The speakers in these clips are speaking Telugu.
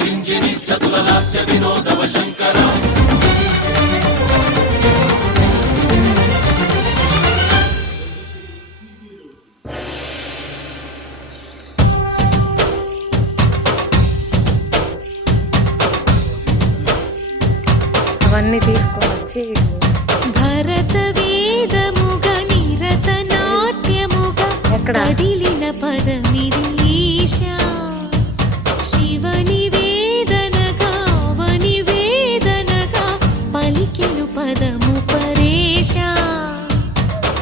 శింజిని చతుల లాస్య వినోదవ శంకర అవన్నీ తీసుకొచ్చి భరత వేదముగ నిరత నాట్యముగ కదిలిన పదమిది ఈశా శివని వేదనగా అవని వేదనగా పలికెను పదము పరేశా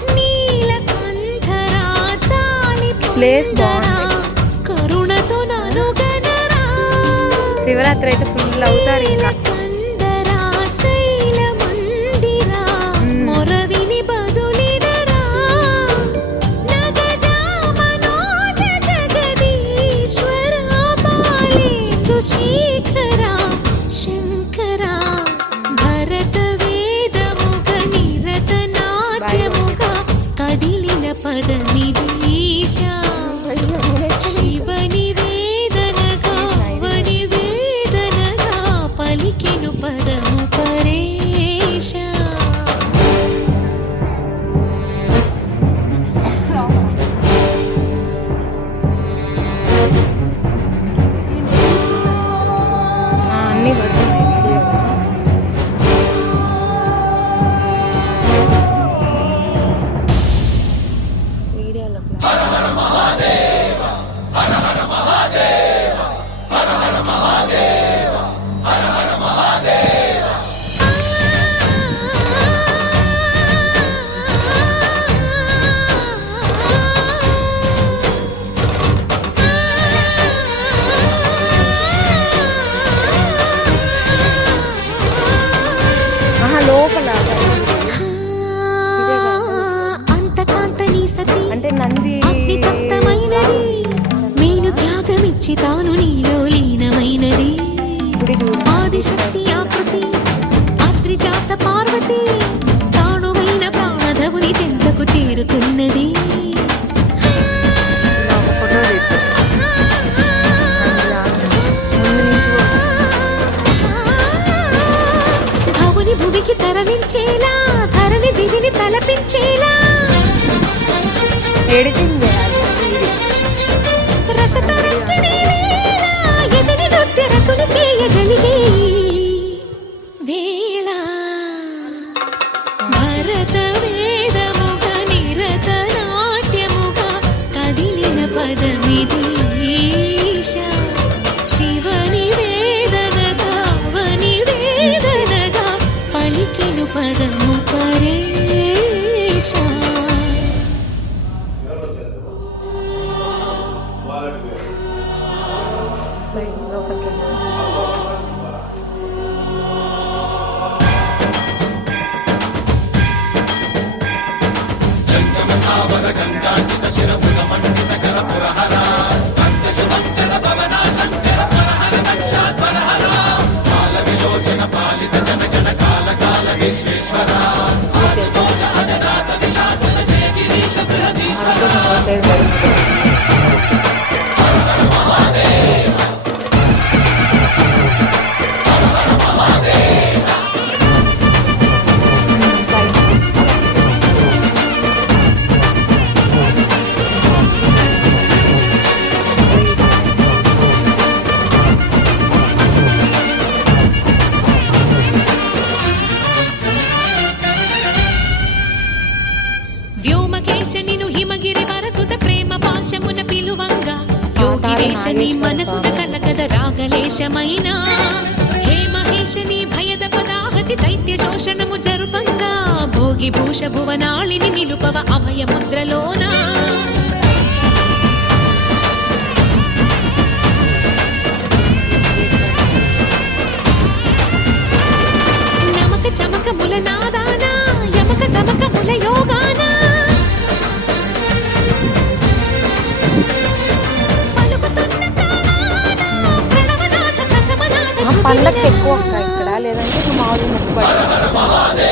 నీలకంఠరా చాలి పొందరా కరుణతో నన్ను గనరా శివరాత్రి అయితే ఫుల్ అవుతారు ఇంకా శేఖరా శంకరా భరత వేదముగ నిరత నాట్యముగ కదిలిన పదమిది ఈశా శివని వేదనగా వని వేదనగా పలికెను పదము పరేశా తాను నీలో లీనమైనది ఆదిశక్తి ఆకృతి అత్రిజాత పార్వతి తానువైన ప్రాణధవుని చెంతకు చేరుతున్నది భవుని భువికి తరలించేలా ధరణి దివిని తలపించేలా రసతరంగిణి చేయగలిగే వేళ భరత వేదముగ నిరత నాట్యముగ కదిలిన పదమిది ఈశా శివని వేదనగా వని వేదనగా పలికెను పదము పరేశా గంగాచిత శిరముగ మండిత కర పురహర అంతశుభంకర భవనా శంకర స్వరహర దక్షాధ్వరహర కాల విలోచన పాలిత జనగణ కాల కాల విశ్వేశ్వర ఆశుతోష అజనాస విశాసన జయ గిరీశ బృహదీశ్వర హర హర మహాదేవ హర హర మహాదేవ వ్యోమకేశనిను హిమగిరి వరసుత ప్రేమ పాశమున పిలువంగా యోగి వేషని మనసున కలకద రాగలేశమైన హే మహేశని భయద పదాహతి దైత్య శోషణము జరుపంగా భోగి భూష భువనాళిని నిలుపవ అభయ ముద్రలోనా నమక చమకముల నాదానా యమక గమకముల యోగానా పండ్లకి ఎక్కువ ఉంటాయి ఇక్కడ, లేదంటే మామూలు మొక్కుబడి.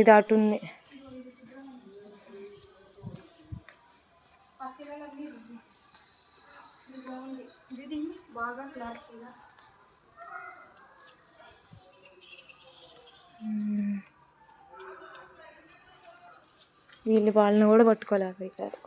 ఇది అటు ఉంది. వీళ్ళు వాళ్ళని కూడా పట్టుకోలేకపోయారు.